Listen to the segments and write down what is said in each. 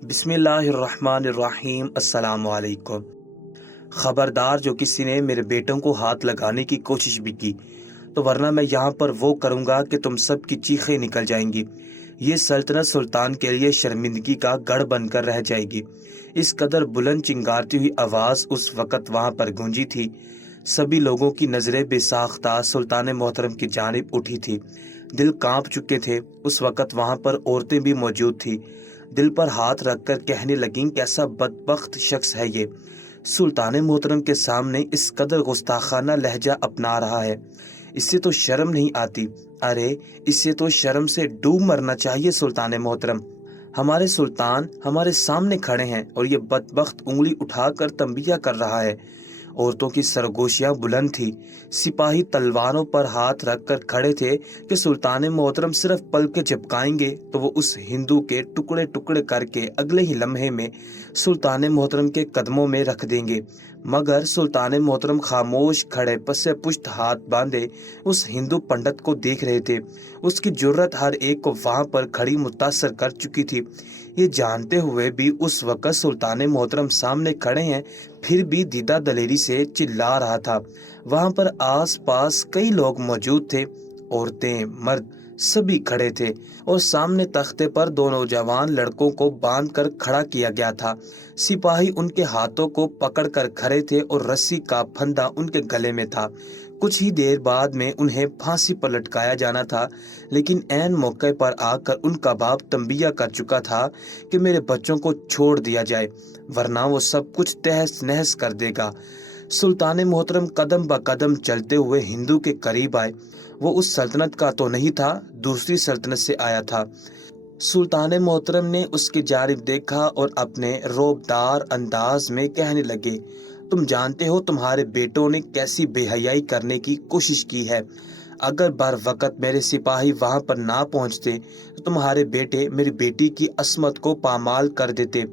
बिस्मिल्लाहिर्रहमानिर्रहीम। अस्सलाम वालेकुम। खबरदार, जो किसी ने मेरे बेटों को हाथ लगाने की कोशिश भी की तो वरना मैं यहाँ पर वो करूँगा कि तुम सब की चीखें निकल जाएंगी। ये सल्तनत सुल्तान के लिए शर्मिंदगी का गढ़ बनकर रह जाएगी। इस कदर बुलंद चिंगारती हुई आवाज़ उस वक़्त वहाँ पर गूंजी थी। सभी लोगों की नज़रें बेसाख्ता सुल्तान मोहतरम की जानिब उठी थी। दिल कांप चुके थे। उस वक़्त वहाँ पर औरतें भी मौजूद थी। दिल पर हाथ रखकर कहने लगीं, कैसा बदबख्त शख्स है ये, सुल्तान मोहतरम के सामने इस कदर गुस्ताखाना लहजा अपना रहा है। इससे तो शर्म नहीं आती। अरे, इससे तो शर्म से डूब मरना चाहिए। सुल्तान मोहतरम, हमारे सुल्तान हमारे सामने खड़े हैं और ये बदबख्त उंगली उठाकर तंबिया कर रहा है। औरतों की सरगोशियां बुलंद थी। सिपाही तलवारों पर हाथ रखकर खड़े थे कि सुल्तान मोहतरम सिर्फ पलकें झपकाएंगे तो वो उस हिंदू के टुकड़े टुकड़े करके अगले ही लम्हे में सुल्तान मोहतरम के कदमों में रख देंगे। मगर सुल्तान मोहतरम खामोश खड़े पसे पुश्त हाथ बांधे उस हिंदू पंडित को देख रहे थे। उसकी जुर्रत हर एक को वहां पर खड़ी मुतासर कर चुकी थी। ये जानते हुए भी उस वक़्त सुल्तान मोहतरम सामने खड़े हैं, फिर भी दीदा दलेरी से चिल्ला रहा था। वहां पर आस पास कई लोग मौजूद थे। औरतें, मर्द सभी खड़े थे और सामने तख्ते पर दो नौजवान लड़कों को बांध कर खड़ा किया गया था। सिपाही उनके हाथों को पकड़कर खड़े थे और रस्सी का फंदा उनके गले में था। कुछ ही देर बाद में उन्हें फांसी पर लटकाया जाना था, लेकिन ऐन मौके पर आकर उनका बाप तंबिया कर चुका था कि मेरे बच्चों को छोड़ दिया जाए वरना वो सब कुछ तहस नहस कर देगा। सुल्तान मोहतरम कदम ब कदम चलते हुए हिंदू के करीब आए। वो उस सल्तनत का तो नहीं था, दूसरी सल्तनत से आया था। सुल्तान मोहतरम ने उसकी जानिब देखा और अपने रोबदार अंदाज में कहने लगे, तुम जानते हो तुम्हारे बेटों ने कैसी बेहयाई करने की कोशिश की है। अगर बर वक़्त मेरे सिपाही वहां पर ना पहुंचते तो तुम्हारे बेटे मेरी बेटी की असमत को पामाल कर देते।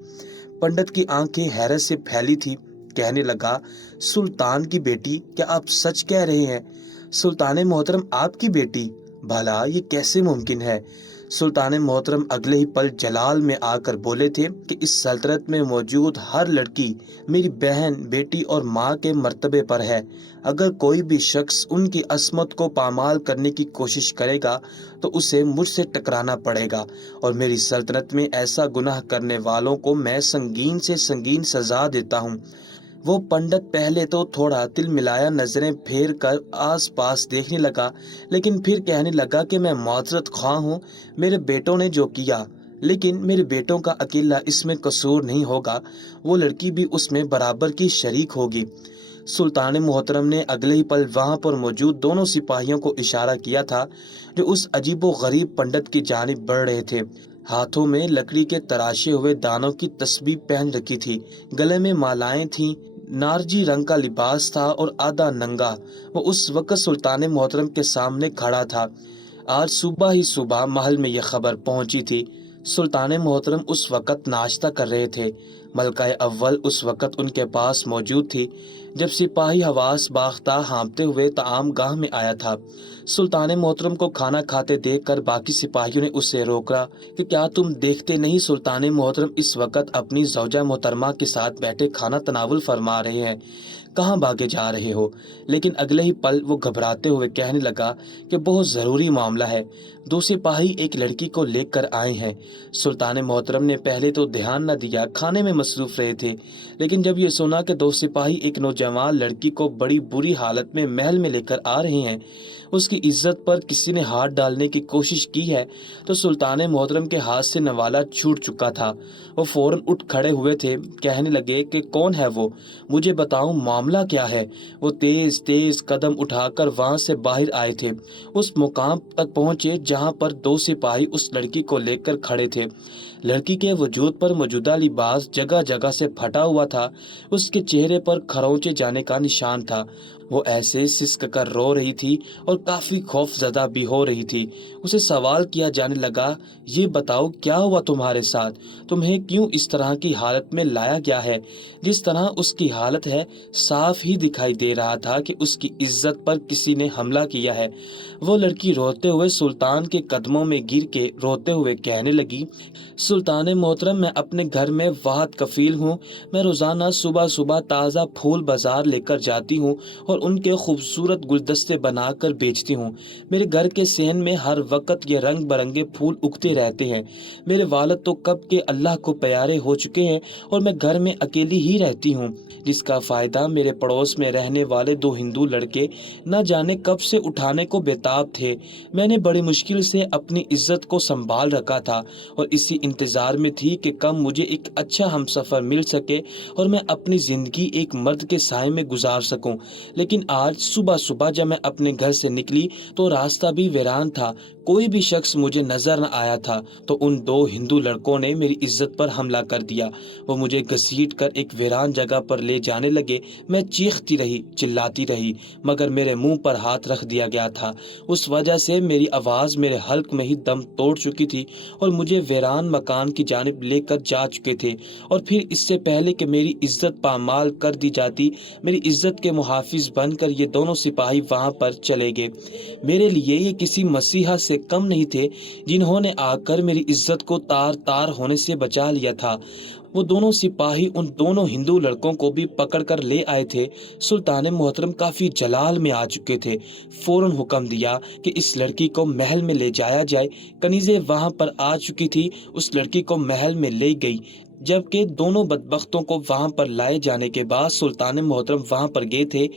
पंडित की आंखें हैरत से फैली थी। कहने लगा, सुल्तान की बेटी, क्या आप सच कह रहे हैं? सुल्तान मोहतरम आपकी बेटी? भला ये कैसे मुमकिन है? सुल्तान मोहतरम अगले ही पल जलाल में आकर बोले थे कि इस सल्तनत में मौजूद हर लड़की मेरी बहन, बेटी और माँ के मर्तबे पर है। अगर कोई भी शख्स उनकी असमत को पामाल करने की कोशिश करेगा तो उसे मुझसे टकराना पड़ेगा और मेरी सल्तनत में ऐसा गुनाह करने वालों को मैं संगीन से संगीन सजा देता हूँ। वो पंडित पहले तो थोड़ा तिल मिलाया नजरें फेर कर आस पास देखने लगा, लेकिन फिर कहने लगा कि मैं माजरत ख्वाह हूँ। मेरे बेटों ने जो किया, लेकिन मेरे बेटों का अकेला इसमें कसूर नहीं होगा, वो लड़की भी उसमें बराबर की शरीक होगी। सुल्तान मोहतरम ने अगले ही पल वहां पर मौजूद दोनों सिपाहियों को इशारा किया था जो उस अजीबो गरीब पंडित की जानिब बढ़ रहे थे। हाथों में लकड़ी के तराशे हुए दानों की तस्बीह पहन रखी थी, गले में मालाएं थीं, नारजी रंग का लिबास था और आधा नंगा वो उस वक्त सुल्तान मोहतरम के सामने खड़ा था। आज सुबह ही सुबह महल में यह खबर पहुंची थी। सुल्तान मोहतरम उस वक्त नाश्ता कर रहे थे। मलकाए अव्वल उस वक्त उनके पास मौजूद थी जब सिपाही हवास बाख्ता हाँफते हुए ताम गाह में आया था। सुल्तान मोहतरम को खाना खाते देखकर बाकी सिपाहियों ने उससे रोका कि क्या तुम देखते नहीं सुल्तान मोहतरम इस वक्त अपनी ज़ौजा मोहतरमा के साथ बैठे खाना तनावुल फरमा रहे हैं, कहाँ भागे जा रहे हो? लेकिन अगले ही पल वो घबराते हुए कहने लगा कि बहुत ज़रूरी मामला है, दो सिपाही एक लड़की को लेकर आए हैं। सुल्तान मोहतरम ने पहले तो ध्यान न दिया, खाने में मसरूफ रहे थे, लेकिन जब ये सुना कि दो सिपाही एक नौजवान लड़की को बड़ी बुरी हालत में महल में लेकर आ रहे हैं, उसकी इज्जत पर किसी ने हाथ डालने की कोशिश की है, तो सुल्तान मोहतरम के हाथ से नवाला छूट चुका था। वो फौरन उठ खड़े हुए थे। कहने लगे कि कौन है वो, मुझे बताओ मामला क्या है। वो तेज तेज कदम उठाकर वहां से बाहर आए थे। उस मुकाम तक पहुंचे जहां पर दो सिपाही उस लड़की को लेकर खड़े थे। लड़की के वजूद पर मौजूदा लिबास जगह जगह से फटा हुआ था। उसके चेहरे पर खरोंचे जाने का निशान था। وہ ایسے سسک کر رو رہی تھی اور کافی خوف زدہ بھی ہو رہی تھی۔ اسے سوال کیا جانے لگا، یہ بتاؤ کیا ہوا تمہارے ساتھ؟ تمہیں کیوں اس طرح کی حالت میں لایا گیا ہے؟ جس طرح اس کی حالت ہے، صاف ہی دکھائی دے رہا تھا کہ اس کی عزت پر کسی نے حملہ کیا ہے۔ وہ لڑکی روتے ہوئے سلطان کے قدموں میں گر کے روتے ہوئے کہنے لگی، سلطان محترم، میں اپنے گھر میں واحد کفیل ہوں۔ میں روزانہ صبح صبح تازہ پھول بازار لے کر جاتی ہوں اور ان کے خوبصورت گلدستے بنا کر بیچتی ہوں۔ میرے گھر کے صحن میں ہر وقت یہ رنگ برنگے پھول اگتے رہتے ہیں۔ میرے والد تو کب کے اللہ کو پیارے ہو چکے ہیں اور میں گھر میں اکیلی ہی رہتی ہوں، جس کا فائدہ میرے پڑوس میں رہنے والے دو ہندو لڑکے نہ جانے کب سے اٹھانے کو بےتاب تھے۔ میں نے بڑی مشکل سے اپنی عزت کو سنبھال رکھا تھا اور اسی انتظار میں تھی کہ کب مجھے ایک اچھا ہمسفر مل سکے اور میں اپنی زندگی ایک مرد کے سائے میں گزار سکوں۔ لیکن آج صبح صبح جب میں اپنے گھر سے نکلی تو راستہ بھی ویران تھا، کوئی بھی شخص مجھے نظر نہ آیا تھا، تو ان دو ہندو لڑکوں نے میری عزت پر حملہ کر دیا۔ وہ مجھے گھسیٹ کر ایک ویران جگہ پر لے جانے لگے۔ میں چیختی رہی، چلاتی رہی، مگر میرے منہ پر ہاتھ رکھ دیا گیا تھا۔ اس وجہ سے میری آواز میرے حلق میں ہی دم توڑ چکی تھی اور مجھے ویران مکان کی جانب لے کر جا چکے تھے۔ اور پھر اس سے پہلے کہ میری عزت پامال کر دی جاتی، میری عزت کے محافظ بن کر یہ دونوں سپاہی وہاں پر چلے گئے۔ میرے لیے یہ کسی مسیحا سے کم نہیں تھے جنہوں نے آ کر میری عزت کو تار تار ہونے سے بچا لیا تھا۔ وہ دونوں سپاہی ان دونوں ہندو لڑکوں کو بھی پکڑ کر لے آئے تھے۔ سلطان محترم کافی جلال میں آ چکے تھے۔ فوراً حکم دیا کہ اس لڑکی کو محل میں لے جایا جائے۔ کنیزیں وہاں پر آ چکی تھی، اس لڑکی کو محل میں لے گئی۔ جبکہ دونوں بدبختوں کو وہاں پر لائے جانے کے بعد سلطان محترم وہاں پر گئے تھے۔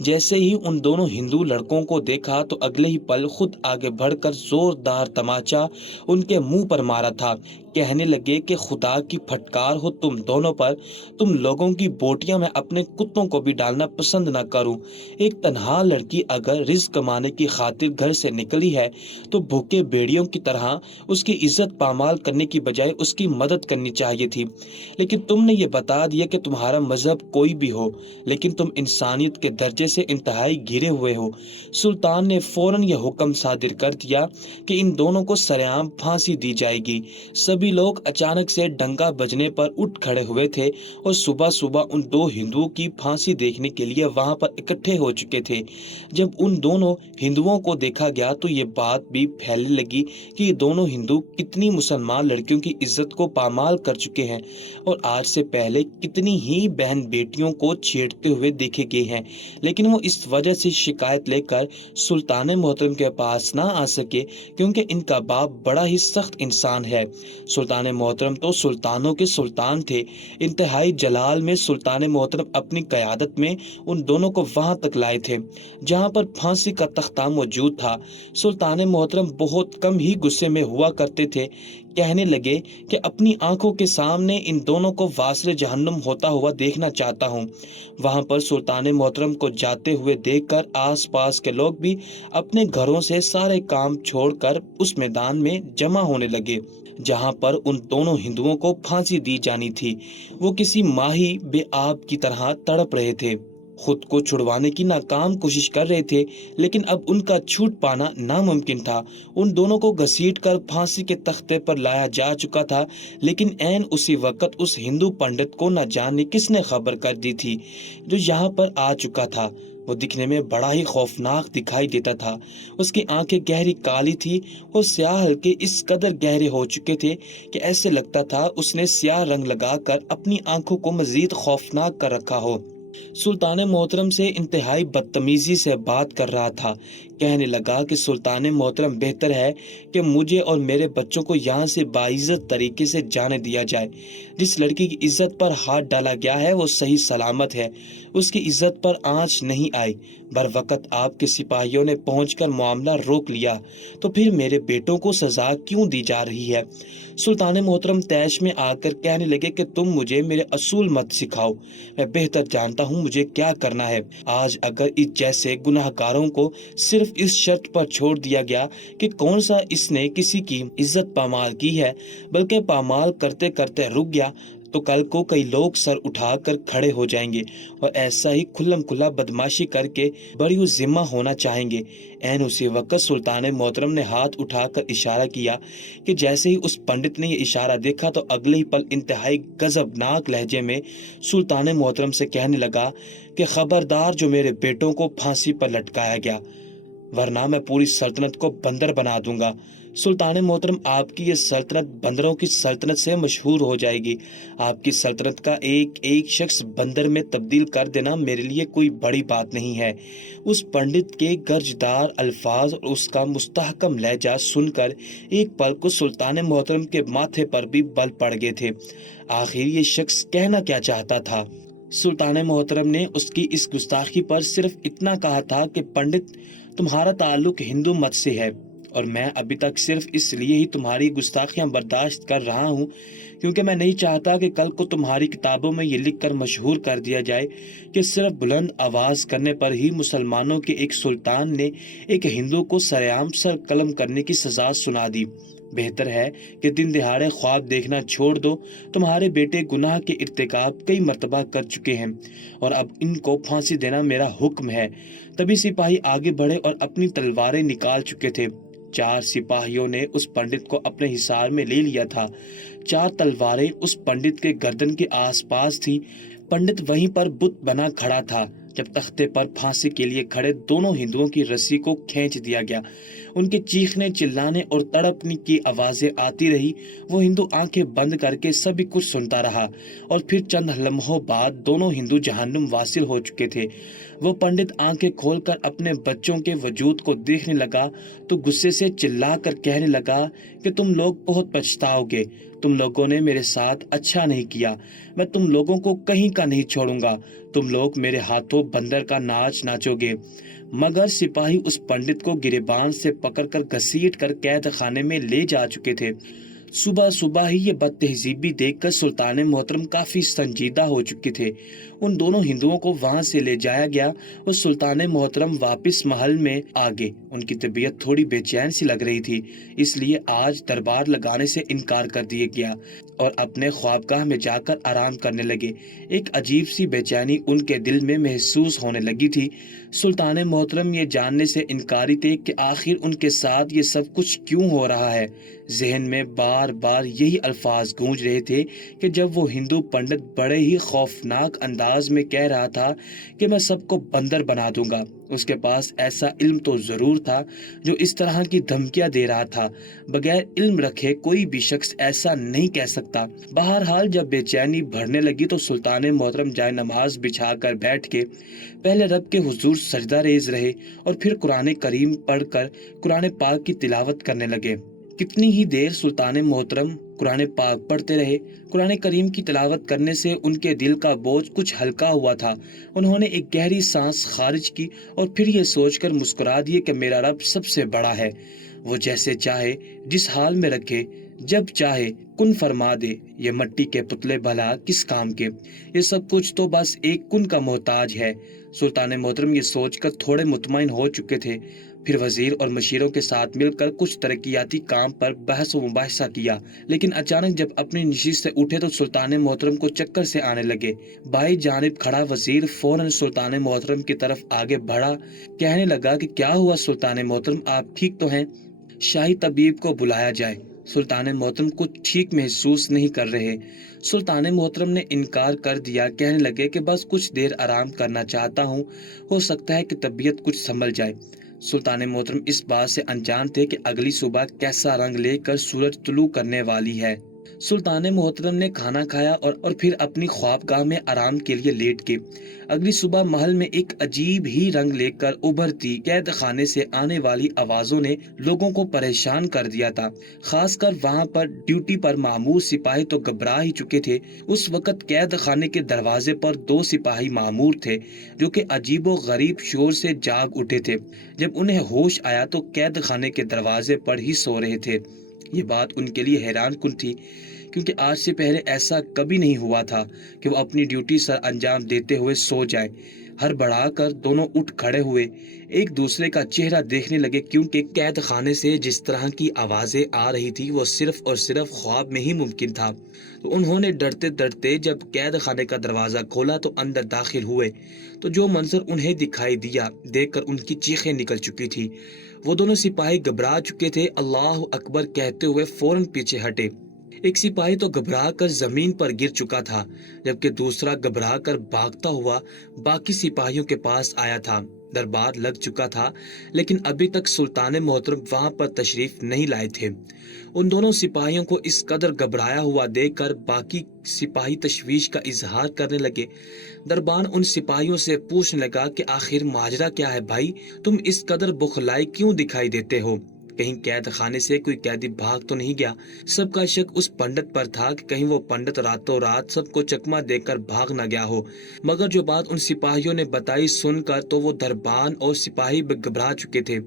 جیسے ہی ان دونوں ہندو لڑکوں کو دیکھا تو اگلے ہی پل خود آگے بڑھ کر زوردار تماچا ان کے منہ پر مارا تھا۔ کہنے لگے کہ خدا کی پھٹکار ہو تم دونوں پر، تم لوگوں کی بوٹیاں میں اپنے کتوں کو بھی ڈالنا پسند نہ کروں۔ ایک تنہا لڑکی اگر رزق کمانے کی خاطر گھر سے نکلی ہے تو بھوکے بھیڑیوں کی طرح اس کی عزت پامال کرنے کی بجائے اس کی مدد کرنی چاہیے تھی۔ لیکن تم نے یہ بتا دیا کہ تمہارا مذہب کوئی بھی ہو، لیکن تم انسانیت کے درجے سے انتہائی گرے ہوئے ہو۔ سلطان نے فوراً یہ حکم صادر کر دیا کہ ان دونوں کو سرعام پھانسی دی جائے گی۔ سبھی لوگ اچانک سے ڈنکا بجنے پر اٹھ کھڑے ہوئے تھے اور صبح صبح ان دو ہندوؤں کی پھانسی دیکھنے کے لیے وہاں پر اکٹھے ہو چکے تھے۔ جب ان دونوں ہندوؤں کو دیکھا گیا تو یہ بات بھی پھیلنے لگی کہ یہ دونوں ہندو کتنی مسلمان لڑکیوں کی عزت کو پامال کر چکے ہیں اور آج سے پہلے کتنی ہی بہن بیٹیوں کو چھیڑتے ہوئے دیکھے گئے ہیں، لیکن وہ اس وجہ سے شکایت لے کر سلطان محترم کے پاس نہ آ سکے کیونکہ ان کا باپ بڑا ہی سخت انسان ہے۔ سلطان محترم تو سلطانوں کے سلطان تھے۔ انتہائی جلال میں سلطان محترم اپنی قیادت میں ان دونوں کو وہاں تک لائے تھے جہاں پر پھانسی کا تختہ موجود تھا۔ سلطان محترم بہت کم ہی غصے میں ہوا کرتے تھے۔ کہنے لگے کہ اپنی آنکھوں کے سامنے ان دونوں کو واصل جہنم ہوتا ہوا دیکھنا چاہتا ہوں۔ وہاں پر سلطان محترم کو جاتے ہوئے دیکھ کر آس پاس کے لوگ بھی اپنے گھروں سے سارے کام چھوڑ کر اس میدان میں جمع ہونے لگے جہاں پر ان دونوں ہندوؤں کو پھانسی دی جانی تھی۔ وہ کسی ماہی بے آب کی طرح تڑپ رہے تھے، خود کو چھڑوانے کی ناکام کوشش کر رہے تھے، لیکن اب ان کا چھوٹ پانا ناممکن تھا۔ ان دونوں کو گھسیٹ کر پھانسی کے تختے پر لایا جا چکا تھا، لیکن عین اسی وقت اس ہندو پنڈت کو نہ جانے کس نے خبر کر دی تھی جو یہاں پر آ چکا تھا۔ وہ دکھنے میں بڑا ہی خوفناک دکھائی دیتا تھا۔ اس کی آنکھیں گہری کالی تھی اور سیاہ حلقے اس قدر گہرے ہو چکے تھے کہ ایسے لگتا تھا اس نے سیاہ رنگ لگا کر اپنی آنکھوں کو مزید خوفناک کر رکھا ہو۔ سلطان محترم سے انتہائی بدتمیزی سے بات کر رہا تھا۔ کہنے لگا کہ سلطان محترم بہتر ہے کہ مجھے اور میرے بچوں کو یہاں سے باعزت طریقے سے جانے دیا جائے۔ جس لڑکی کی عزت پر ہاتھ ڈالا گیا ہے وہ صحیح سلامت ہے، اس کی عزت پر آنچ نہیں آئی۔ بر وقت آپ کے سپاہیوں نے پہنچ کر معاملہ روک لیا، تو پھر میرے بیٹوں کو سزا کیوں دی جا رہی ہے؟ سلطان محترم طیش میں آ کر کہنے لگے کہ تم مجھے میرے اصول مت سکھاؤ، میں بہتر جانتا ہوں مجھے کیا کرنا ہے۔ آج اگر اس جیسے گناہ گاروں کو صرف اس شرط پر چھوڑ دیا گیا کہ کون سا اس نے کسی کی عزت پامال کی ہے، بلکہ پامال کرتے کرتے رک گیا، तो कल को कई लोग सर उठाकर खड़े हो जाएंगे और ऐसा ही खुल्लम खुल्ला बदमाशी करके बड़ी जिम्मा होना चाहेंगे। एन उसी वक्त सुल्तान मोहतरम ने हाथ उठाकर इशारा किया कि जैसे ही उस पंडित ने ये इशारा देखा तो अगले ही पल इंतहाई गजबनाक लहजे में सुल्तान मोहतरम से कहने लगा कि खबरदार जो मेरे बेटों को फांसी पर लटकाया गया, वरना मैं पूरी सल्तनत को बंदर बना दूंगा। सुल्तान मोहतरम, आपकी ये सल्तनत बंदरों की सल्तनत से मशहूर हो जाएगी। आपकी सल्तनत का एक एक शख्स बंदर में तब्दील कर देना मेरे लिए कोई बड़ी बात नहीं है। उस पंडित के गर्जदार अल्फाज और उसका मुस्तहकम लहजा सुनकर एक पल को सुल्तान मोहतरम के माथे पर भी बल पड़ गए थे। आखिर ये शख्स कहना क्या चाहता था? सुल्तान मोहतरम ने उसकी इस गुस्ताखी पर सिर्फ इतना कहा था कि पंडित, तुम्हारा ताल्लुक हिंदू मत से है और मैं अभी तक सिर्फ इसलिए ही तुम्हारी गुस्ताखियां बर्दाश्त कर रहा हूं क्योंकि मैं नहीं चाहता कि कल को तुम्हारी किताबों में ये लिख कर मशहूर कर दिया जाए कि सिर्फ बुलंद आवाज करने पर ही मुसलमानों के एक सुल्तान ने एक हिंदू को सरेआम सर कलम करने की सजा सुना दी। बेहतर है कि दिन दिहाड़े ख्वाब देखना छोड़ दो। तुम्हारे बेटे गुनाह के इर्तिकाब कई मर्तबा कर चुके हैं और अब इनको फांसी देना मेरा हुक्म है। तभी सिपाही आगे बढ़े और अपनी तलवारें निकाल चुके थे। 4 सिपाहियों ने उस पंडित को अपने हिसार में ले लिया था। 4 तलवारें उस पंडित के गर्दन के आसपास थी। पंडित वहीं पर बुत बना खड़ा था जब तख्ते पर फांसी के लिए खड़े दोनों हिंदुओं की रस्सी को खींच दिया गया। उनके चीखने, चिल्लाने और तड़पने की आवाजें आती रही। वो हिंदू आंखें बंद करके सभी कुछ सुनता रहा और फिर चंद लम्हों बाद दोनों हिंदू जहन्नुम वासिल हो चुके थे। वो पंडित आंखें खोलकर अपने बच्चों के वजूद को देखने लगा तो गुस्से से चिल्लाकर कहने लगा कि तुम लोग बहुत पछताओगे। तुम लोगों ने मेरे साथ अच्छा नहीं किया। मैं तुम लोगों को कहीं का नहीं छोड़ूंगा। तुम लोग मेरे हाथों बंदर का नाच नाचोगे। मगर सिपाही उस पंडित को गिरेबान से पकड़कर घसीट कर कैद खाने में ले जा चुके थे। सुबह सुबह ही ये बदतहजीबी देखकर सुल्तान मोहतरम काफी संजीदा हो चुके थे। उन दोनों हिंदुओं को वहां से ले जाया गया और सुल्तान मोहतरम वापस महल में आ गए। उनकी तबीयत थोड़ी बेचैन सी लग रही थी, इसलिए आज दरबार लगाने से इनकार कर दिया गया और अपने ख्वाबगाह में जाकर आराम करने लगे। एक अजीब सी बेचैनी उनके दिल में महसूस होने लगी थी। सुल्तान मोहतरम ये जानने से इनकारी थे कि आखिर उनके साथ ये सब कुछ क्यों हो रहा है। जहन में बार बार यही अल्फाज गूंज रहे थे कि जब वो हिंदू पंडित बड़े ही खौफनाक अंदाज में कह रहा था कि मैं सबको बंदर बना दूंगा, उसके पास ऐसा इल्म तो जरूर था जो इस तरह की धमकियां दे रहा था। बगैर इल्म रखे कोई भी शख्स ऐसा नहीं कह सकता। बहरहाल जब बेचैनी बढ़ने लगी तो सुल्तान मोहतरम जाए नमाज बिछाकर बैठ के पहले रब के हुजूर सजदा रेज रहे और फिर कुरान करीम पढ़कर कुरान पाक की तिलावत करने लगे। कितनी ही देर सुल्तान मोहतरम कुरान पाक पढ़ते रहे। कुरान करीम की तिलावत करने से उनके दिल का बोझ कुछ हल्का हुआ था। उन्होंने एक गहरी सांस खारिज की और फिर ये सोचकर मुस्कुरा दिए कि मेरा रब सबसे बड़ा है। वो जैसे चाहे जिस हाल में रखे, जब चाहे कुन फरमा दे। ये मट्टी के पुतले भला किस काम के, ये सब कुछ तो बस एक कुन का मोहताज है। सुल्तान मोहतरम ये सोचकर थोड़े मुतमईन हो चुके थे। फिर वजीर और मशीरों के साथ मिलकर कुछ तरक्याती काम पर बहस व मुबाहिसा किया, लेकिन अचानक जब अपनी नशिस्त से उठे तो सुल्तान मोहतरम को चक्कर से आने लगे। बाई जानिब खड़ा वजीर फौरन सुल्तान मोहतरम की तरफ आगे बढ़ा, कहने लगा कि क्या हुआ सुल्तान मोहतरम, आप ठीक तो हैं? शाही तबीब को बुलाया जाए। सुल्तान मोहतरम कुछ ठीक महसूस नहीं कर रहे। सुल्तान मोहतरम ने इनकार कर दिया, कहने लगे कि बस कुछ देर आराम करना चाहता हूँ, हो सकता है कि तबीयत कुछ संभल जाए। सुल्तान मोहतरम इस बात से अनजान थे कि अगली सुबह कैसा रंग लेकर सूरज तुलू करने वाली है। सुल्तान मोहतरम ने खाना खाया और फिर अपनी ख्वाबगाह में आराम के लिए लेट गए। अगली सुबह महल में एक अजीब ही रंग लेकर उभरती कैद खाने से आने वाली आवाजों ने लोगों को परेशान कर दिया था। खासकर वहां पर ड्यूटी पर मामूर सिपाही तो घबरा ही चुके थे। उस वक्त कैद खाने के दरवाजे पर 2 सिपाही मामूर थे जो कि अजीबो गरीब शोर से जाग उठे थे। जब उन्हें होश आया तो कैद खाने के दरवाजे पर ही सो रहे थे। ये बात उनके लिए हैरान कुन थी, क्योंकि आज से पहले ऐसा कभी नहीं हुआ था कि वो अपनी ड्यूटी सर अंजाम देते हुए सो जाएं। हड़बड़ा कर दोनों उठ खड़े हुए, एक दूसरे का चेहरा देखने लगे, क्योंकि कैद खाने से जिस तरह की आवाजें आ रही थी वो सिर्फ और सिर्फ ख्वाब में ही मुमकिन था। तो उन्होंने डरते डरते जब कैद खाने का दरवाजा खोला तो अंदर दाखिल हुए, तो जो मंजर उन्हें दिखाई दिया देखकर उनकी चीखें निकल चुकी थी। वो दोनों सिपाही घबरा चुके थे, अल्लाह अकबर कहते हुए फौरन पीछे हटे। एक सिपाही तो घबरा कर जमीन पर गिर चुका था, जबकि दूसरा घबरा कर भागता हुआ बाकी सिपाहियों के पास आया था। दरबार लग चुका था, लेकिन अभी तक सुल्तान मोहतरम वहां पर तशरीफ नहीं लाए थे। उन दोनों सिपाहियों को इस कदर घबराया हुआ देखकर बाकी सिपाही तशवीश का इजहार करने लगे। दरबान उन सिपाहियों से पूछने लगा कि आखिर माजरा क्या है भाई, तुम इस कदर बुखलाई क्यों दिखाई देते हो? कहीं कैद खाने से कोई कैदी भाग तो नहीं गया? सबका शक उस पंडित पर था कि कहीं वो पंडित रातों रात सबको चकमा देकर भाग न गया हो। मगर जो बात उन सिपाहियों ने बताई सुनकर तो वो दरबान और सिपाही भी घबरा चुके थे।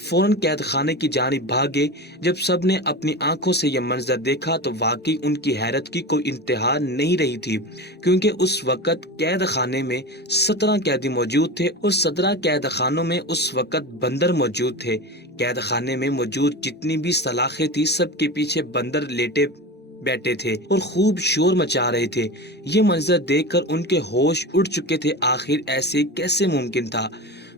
फौरन कैद खाने की जानिब भागे। जब सब ने अपनी आंखों से यह मंजर देखा तो वाकई उनकी हैरत की कोई इंतहा नहीं रही थी, क्योंकि उस वक्त कैद खाने में 17 कैदी मौजूद थे और 17 कैद खानों में उस वक्त बंदर मौजूद थे। कैद खाने में मौजूद जितनी भी सलाखें थी सबके पीछे बंदर लेटे बैठे थे और खूब शोर मचा रहे थे। ये मंजर देखकर उनके होश उड़ चुके थे। आखिर ऐसे कैसे मुमकिन था?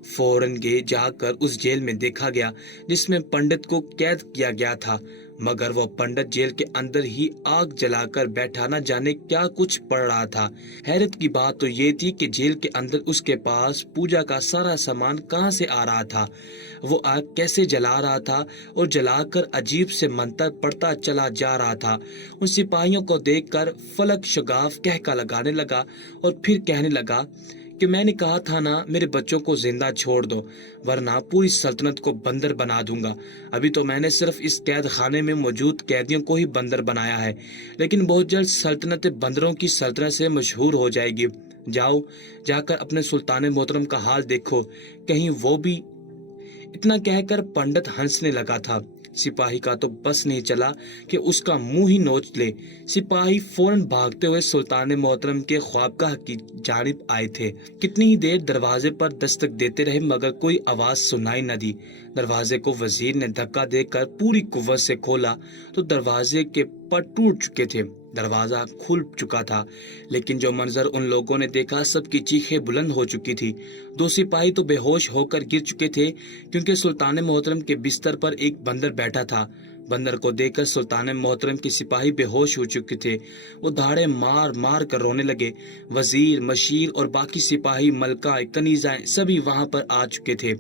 फौरन जाकर उस जेल में देखा गया जिसमें पंडित को कैद किया गया था, मगर वो पंडित जेल के अंदर ही आग जलाकर बैठा, न जाने क्या कुछ पड़ रहा था। हैरत की बात तो ये थी कि जेल के अंदर उसके पास पूजा का सारा सामान कहाँ से आ रहा था, वो आग कैसे जला रहा था और जलाकर अजीब से मंतर पढ़ता चला जा रहा था। उन सिपाहियों को देखकर फलक शगाफ कहका लगाने लगा और फिर कहने लगा कि मैंने कहा था ना, मेरे बच्चों को जिंदा छोड़ दो, वरना पूरी सल्तनत को बंदर बना दूंगा। अभी तो मैंने सिर्फ इस कैद खाने में मौजूद कैदियों को ही बंदर बनाया है, लेकिन बहुत जल्द सल्तनत बंदरों की सल्तनत से मशहूर हो जाएगी। जाओ, जाकर अपने सुल्तान मोहतरम का हाल देखो, कहीं वो भी। इतना कहकर पंडित हंसने लगा था। सिपाही का तो बस नहीं चला कि उसका मुंह ही नोच ले। सिपाही फौरन भागते हुए सुल्तान मोहतरम के ख्वाबगाह की जानिब आए थे। कितनी ही देर दरवाजे पर दस्तक देते रहे, मगर कोई आवाज सुनाई न दी। दरवाजे को वजीर ने धक्का देकर पूरी कुव्वत से खोला तो दरवाजे के पट टूट चुके थे। दरवाजा खुल चुका था, लेकिन जो मंजर उन लोगों ने देखा, सबकी चीखें बुलंद हो चुकी थी। 2 सिपाही तो बेहोश होकर गिर चुके थे, क्योंकि सुल्तान मोहतरम के बिस्तर पर एक बंदर बैठा था। बंदर को देखकर सुल्तान मोहतरम के सिपाही बेहोश हो चुके थे। वो धाड़े मार मार कर रोने लगे। वजीर, मशीर और बाकी सिपाही, मलका, कनीजाएं सभी वहां पर आ चुके थे।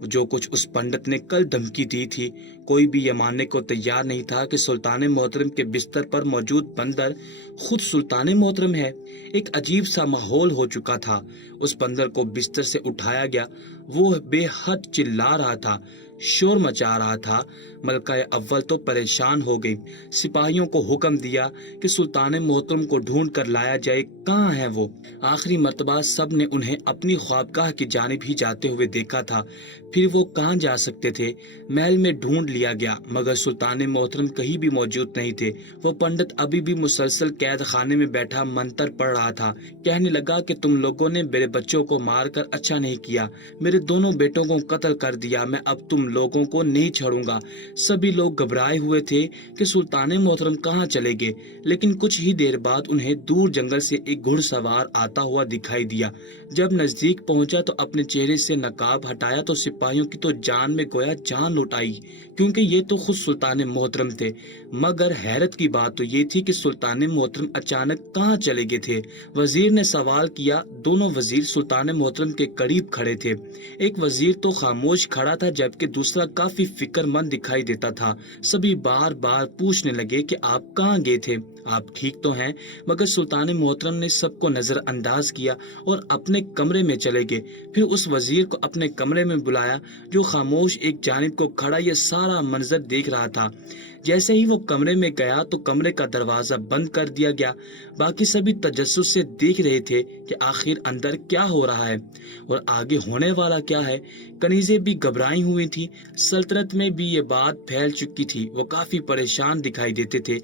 जो कुछ उस पंडित ने कल धमकी दी थी, कोई भी ये मानने को तैयार नहीं था कि सुल्तान मोहतरम के बिस्तर पर मौजूद बंदर खुद सुल्तान मोहतरम है। एक अजीब सा माहौल हो चुका था। उस बंदर को बिस्तर से उठाया गया। वो बेहद चिल्ला रहा था, शोर मचा रहा था। मलका अव्वल तो परेशान हो गई। सिपाहियों को हुक्म दिया कि सुल्तान मोहतरम को ढूंढ कर लाया जाए, कहाँ है वो। आखिरी मर्तबा सब ने उन्हें अपनी ख्वाबगाह की जानिब ही जाते हुए देखा था। फिर वो कहाँ जा सकते थे? महल में ढूंढ लिया गया, मगर सुल्तान मोहतरम कहीं भी मौजूद नहीं थे। वो पंडित अभी भी मुसलसल कैद खाने में बैठा मंतर पढ़ रहा था। कहने लगा कि तुम लोगों ने मेरे बच्चों को मारकर अच्छा नहीं किया, मेरे दोनों बेटों को कत्ल कर दिया। मैं अब तुम लोगों को नहीं छोड़ूंगा। सभी लोग घबराए हुए थे कि सुल्तान मोहतरम कहाँ चले गए, लेकिन कुछ ही देर बाद उन्हें दूर जंगल से एक घुड़सवार आता हुआ दिखाई दिया। जब नजदीक पहुंचा तो अपने चेहरे से नकाब हटाया तो सिपाहियों की तो जान में गोया जान लौट आई, क्योंकि ये तो खुद सुल्तान मोहतरम थे। मगर हैरत की बात तो ये थी कि सुल्तान मोहतरम अचानक कहाँ चले गए थे। वजीर ने सवाल किया। दोनों वजीर सुल्तान मोहतरम के करीब खड़े थे। एक वजीर तो खामोश खड़ा था, जबकि दूसरा काफी फिक्रमंद दिखाई देता था। सभी बार बार पूछने लगे कि आप कहाँ गए थे, आप ठीक तो हैं? मगर सुल्तान मोहतरम ने सबको नजरअंदाज किया और अपने कमरे में चले गए। फिर उस वजीर को अपने कमरे में बुलाया, जो खामोश एक जानिब को खड़ा यह सारा मंजर देख रहा था। जैसे ही वो कमरे में गया तो कमरे का दरवाजा बंद कर दिया गया। बाकी सभी तजस्सुस से देख रहे थे कि आखिर अंदर क्या हो रहा है और आगे होने वाला क्या है। कनीजें भी घबराई हुई थी। सल्तनत में भी ये बात फैल चुकी थी। वो काफी परेशान दिखाई देते थे।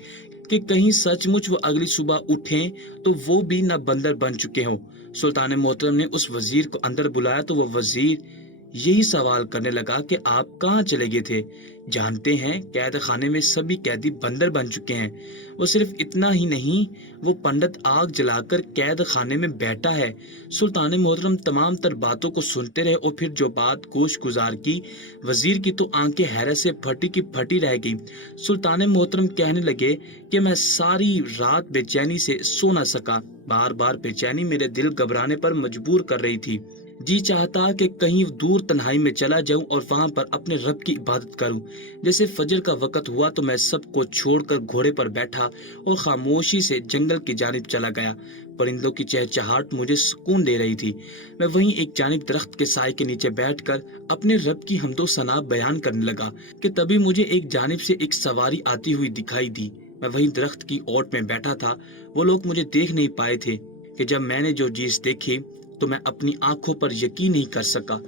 कि कहीं सचमुच वो अगली सुबह उठें तो वो भी न बंदर बन चुके हों। सुल्तान मोहतरम ने उस वजीर को अंदर बुलाया तो वो वजीर यही सवाल करने लगा कि आप कहाँ चले गए थे। जानते हैं, कैद खाने में सभी कैदी बंदर बन चुके हैं। वो सिर्फ इतना ही नहीं, वो पंडित आग जलाकर कैद खाने में बैठा है। सुल्तान मोहतरम तमाम तर बातों को सुनते रहे और फिर जो बात गोश गुजार की, वजीर की तो आंखें हैरत से फटी की फटी रह गई। सुल्तान मोहतरम कहने लगे कि मैं सारी रात बेचैनी से सो न सका। बार बार बेचैनी मेरे दिल घबराने पर मजबूर कर रही थी। जी चाहता कि कहीं दूर तन्हाई में चला जाऊं और वहां पर अपने रब की इबादत करूं। जैसे फजर का वक्त हुआ तो मैं सबको छोड़कर घोड़े पर बैठा और खामोशी से जंगल की जानिब चला गया। परिंदों की चहचहाट मुझे सुकून दे रही थी। मैं वहीं एक जानिब दरख्त के साए के नीचे बैठकर अपने रब की हम्दो सना बयान करने लगा कि तभी मुझे एक जानिब से एक सवारी आती हुई दिखाई दी। मैं वहीं दरख्त की ओट में बैठा था। वो लोग मुझे देख नहीं पाए थे कि जब मैंने जो चीज देखी तो मैं अपनी आंखों पर यकीन नहीं कर सका।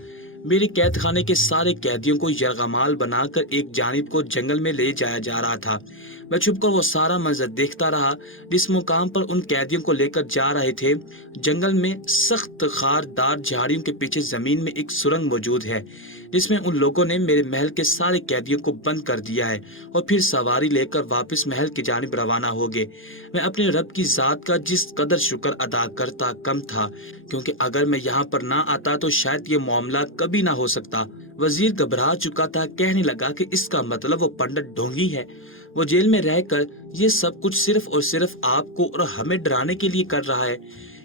मेरे कैद खाने के सारे कैदियों को यरगमाल बनाकर एक जानिब को जंगल में ले जाया जा रहा था। मैं छुपकर वो सारा मंजर देखता रहा। जिस मुकाम पर उन कैदियों को लेकर जा रहे थे, जंगल में सख्त खारदार झाड़ियों के पीछे जमीन में एक सुरंग मौजूद है, जिसमें उन लोगों ने मेरे महल के सारे कैदियों को बंद कर दिया है और फिर सवारी लेकर वापस महल की जानिब रवाना हो गए। मैं अपने रब की जात का जिस कदर शुक्र अदा करता कम था, क्योंकि अगर मैं यहाँ पर ना आता तो शायद ये मामला कभी ना हो सकता। वजीर घबरा चुका था। कहने लगा कि इसका मतलब वो पंडित ढोंगी है। वो जेल में रहकर ये सब कुछ सिर्फ और सिर्फ आपको और हमें डराने के लिए कर रहा है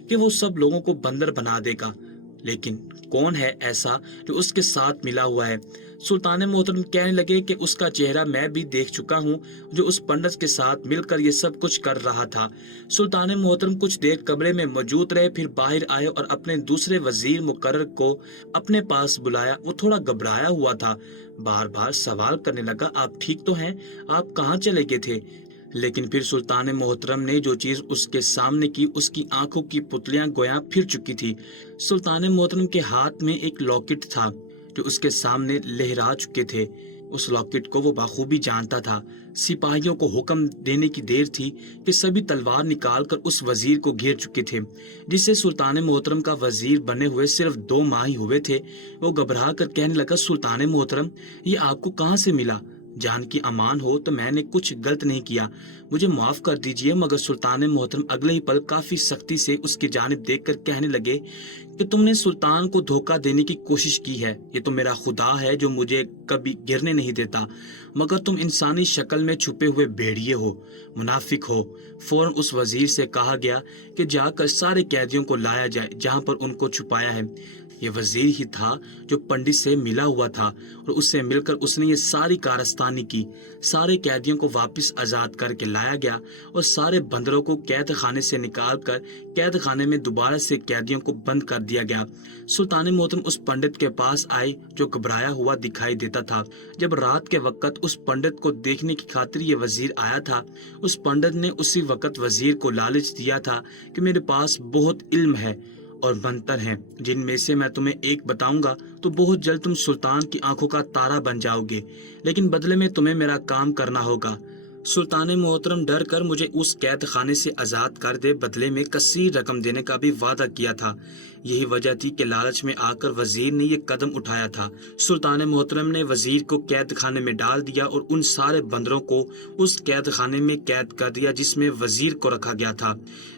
कि वो सब लोगों को बंदर बना देगा। लेकिन कौन है ऐसा जो उसके साथ मिला हुआ है? सुल्तान मोहतरम कहने लगे कि उसका चेहरा मैं भी देख चुका हूँ, जो उस पंडित के साथ मिलकर ये सब कुछ कर रहा था। सुल्तान मोहतरम कुछ देर कमरे में मौजूद रहे, फिर बाहर आए और अपने दूसरे वजीर मुकर्रर को अपने पास बुलाया। वो थोड़ा घबराया हुआ था, बार बार सवाल करने लगा, आप ठीक तो हैं? आप कहाँ चले गए थे? लेकिन फिर सुल्तान मोहतरम ने जो चीज उसके सामने की, उसकी आंखों की पुतलियां गोया फिर चुकी थी। सुल्तान मोहतरम के हाथ में एक लॉकेट था जो उसके सामने लहरा चुके थे। उस लॉकेट को वो बाखूबी जानता था। सिपाहियों को हुक्म देने की देर थी कि सभी तलवार निकालकर उस वजीर को घेर चुके थे, जिससे सुल्तान मोहतरम का वजीर बने हुए सिर्फ 2 माह ही हुए थे। वो घबरा कर कहने लगा, सुल्तान मोहतरम, ये आपको कहाँ से मिला? जान की अमान हो तो मैंने कुछ गलत नहीं किया, मुझे माफ कर दीजिए। मगर सुल्तान मोहतरम अगले ही पल काफी सख्ती से उसकी जानिब देखकर कहने लगे कि तुमने सुल्तान को धोखा देने की कोशिश की है। ये तो मेरा खुदा है जो मुझे कभी गिरने नहीं देता, मगर तुम इंसानी शक्ल में छुपे हुए भेड़िए हो, मुनाफिक हो। फौरन उस वजीर से कहा गया कि जाकर सारे कैदियों को लाया जाए जहां पर उनको छुपाया है। ये वजीर ही था जो पंडित से मिला हुआ था और उससे मिलकर उसने ये सारी कारस्तानी की। सारे कैदियों को वापस आजाद करके लाया गया और सारे बंदरों को कैद खाने से निकालकर कैद खाने में दोबारा से कैदियों को बंद कर दिया गया। सुल्तान मोहतरम उस पंडित के पास आए जो घबराया हुआ दिखाई देता था। जब रात के वक्त उस पंडित को देखने की खातिर ये वजीर आया था, उस पंडित ने उसी वक्त वजीर को लालच दिया था कि मेरे पास बहुत इल्म है और मंतर हैं, जिनमें से मैं तुम्हें एक बताऊंगा तो बहुत जल्द तुम सुल्तान की आंखों का तारा बन जाओगे, लेकिन बदले में तुम्हें मेरा काम करना होगा। सुल्तान मोहतरम डर कर मुझे उस कैद खाने से आजाद कर दे, बदले में कसीर रकम देने का भी वादा किया था। यही वजह थी कि लालच में आकर वजीर ने ये कदम उठाया था। सुल्तान मोहतरम ने वजीर को कैद खाने में डाल दिया और उन सारे बंदरों को उस कैद खाने में कैद कर दिया जिसमें वजीर को रखा गया था,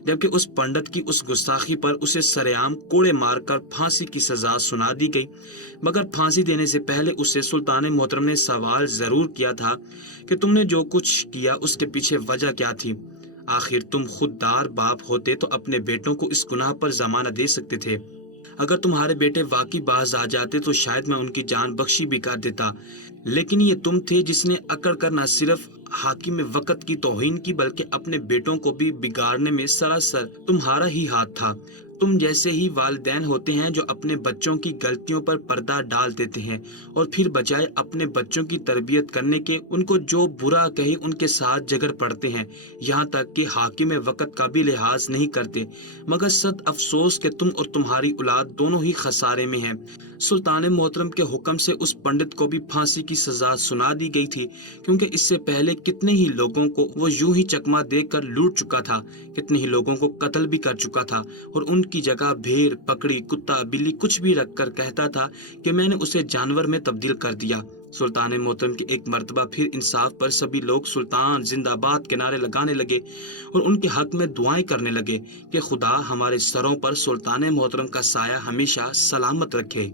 जबकि उस पंडित की उस गुस्ताखी पर उसे सरेआम कोड़े मारकर फांसी की सजा सुना दी गई। मगर फांसी देने से पहले उससे सुल्तान मोहतरम ने सवाल जरूर किया था कि तुमने जो कुछ किया उसके पीछे वजह क्या थी? आखिर तुम खुददार बाप होते तो अपने बेटों को इस गुनाह पर जमानत दे सकते थे। अगर तुम्हारे बेटे वाकई बाज आ जाते तो शायद मैं उनकी जान बख्शी भी कर देता, लेकिन ये तुम थे जिसने अकड़ कर न सिर्फ हाकिम वक्त की तौहीन की बल्कि अपने बेटों को भी बिगाड़ने में सरासर तुम्हारा ही हाथ था। तुम जैसे ही वालिदैन होते हैं जो अपने बच्चों की गलतियों पर पर्दा डाल देते हैं और फिर बजाय अपने बच्चों की तरबियत करने के उनको जो बुरा कहे उनके साथ झगड़ पड़ते हैं, यहाँ तक कि हाकिम वक्त का भी लिहाज नहीं करते। मगर सद अफसोस कि तुम और तुम्हारी औलाद दोनों ही खसारे में हैं। सुल्तान मोहतरम के हुक्म से उस पंडित को भी फांसी की सजा सुना दी गई थी, क्योंकि इससे पहले کتنے ہی لوگوں کو وہ یوں ہی چکما دے کر لوٹ چکا تھا، کتنے ہی لوگوں کو قتل بھی کر چکا تھا، اور ان کی جگہ بھیڑ، بکری، کتا، بلی کچھ بھی رکھ کر کہتا تھا کہ میں نے اسے جانور میں تبدیل کر دیا۔ سلطان محترم کے ایک مرتبہ پھر انصاف پر سبھی لوگ سلطان زندہ باد کے نعرے لگانے لگے اور ان کے حق میں دعائیں کرنے لگے کہ خدا ہمارے سروں پر سلطان محترم کا سایہ ہمیشہ سلامت رکھے۔